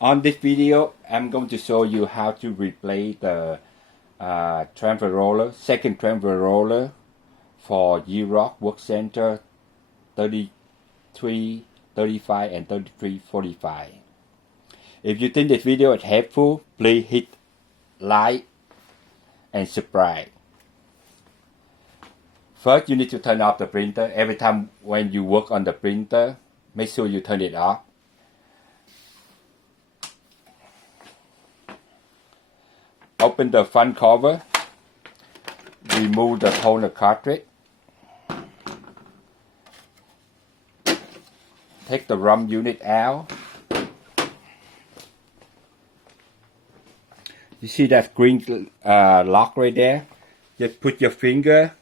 On this video, I'm going to show you how to replace the transfer roller, second transfer roller for Xerox WorkCentre 33, 35 and 3345. If you think this video is helpful, please hit like and subscribe. First, you need to turn off the printer. Every time when you work on the printer, make sure you turn it off. Open the front cover, remove the toner cartridge, take the ROM unit out. You see that green lock right there? Just put your finger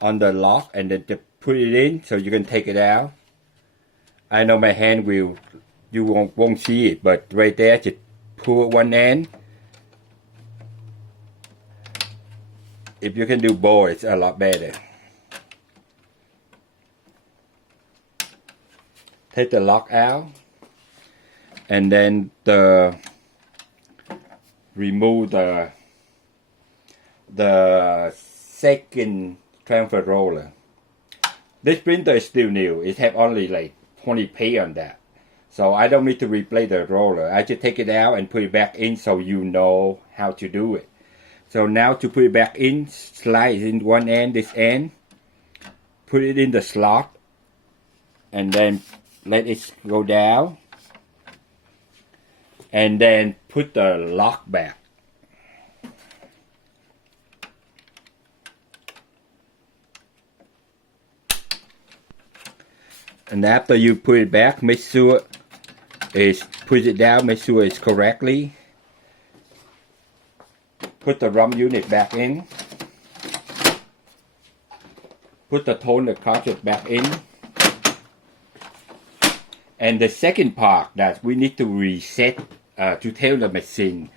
on the lock and then just put it in so you can take it out. I know my hand you won't see it, but right there, just pull one end. If you can do both, it's a lot better. Take the lock out, and then remove the second transfer roller. This printer is still new. It have only like 20 pay on that, so I don't need to replace the roller. I just take it out and put it back in so you know how to do it. So now to put it back in, slide in one end, this end, put it in the slot, and then let it go down, and then put the lock back. And after you put it back, make sure put it down, make sure it's correctly. Put the ROM unit back in. Put the toner cartridge back in. And the second part that we need to reset to tell the machine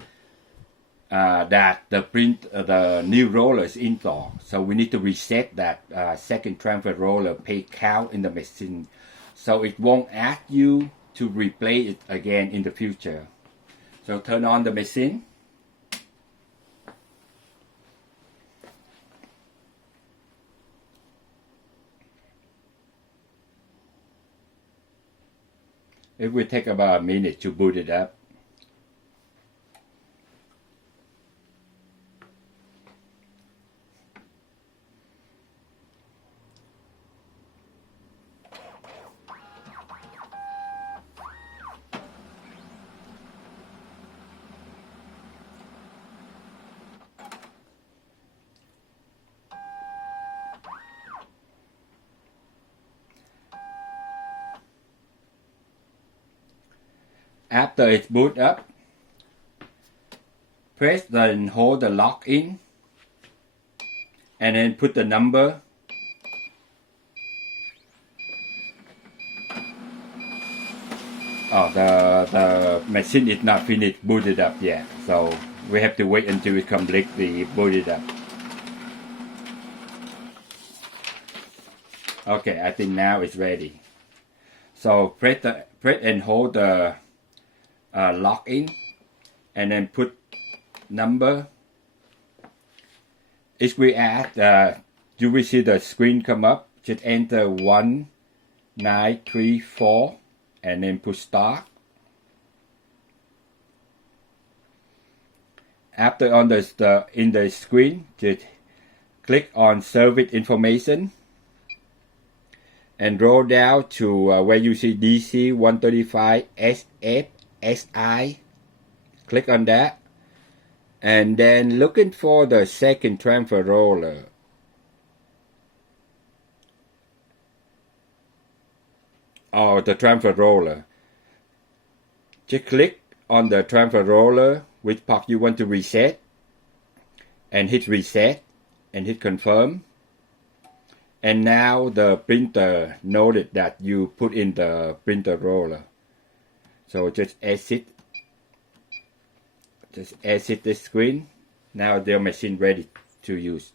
that the new roller is installed. So we need to reset that second transfer roller pay count in the machine, so it won't ask you to replay it again in the future. So turn on the machine. It will take about a minute to boot it up. After it's boot up, press and hold the lock in, and then put the number. Oh, the machine is not finished booted up yet, so we have to wait until it completely booted up. Okay, I think now it's ready. So press and hold the lock in, and then put number. If we add, you will see the screen come up. Just enter 1934 and then put start. After on in the screen, just click on service information and roll down to where you see DC 135 SF SI. Click on that, and then looking for the second transfer roller. Or the transfer roller. Just click on the transfer roller, which part you want to reset, and hit reset and hit confirm. And now the printer noted that you put in the printer roller. So just exit this screen. Now the machine ready to use.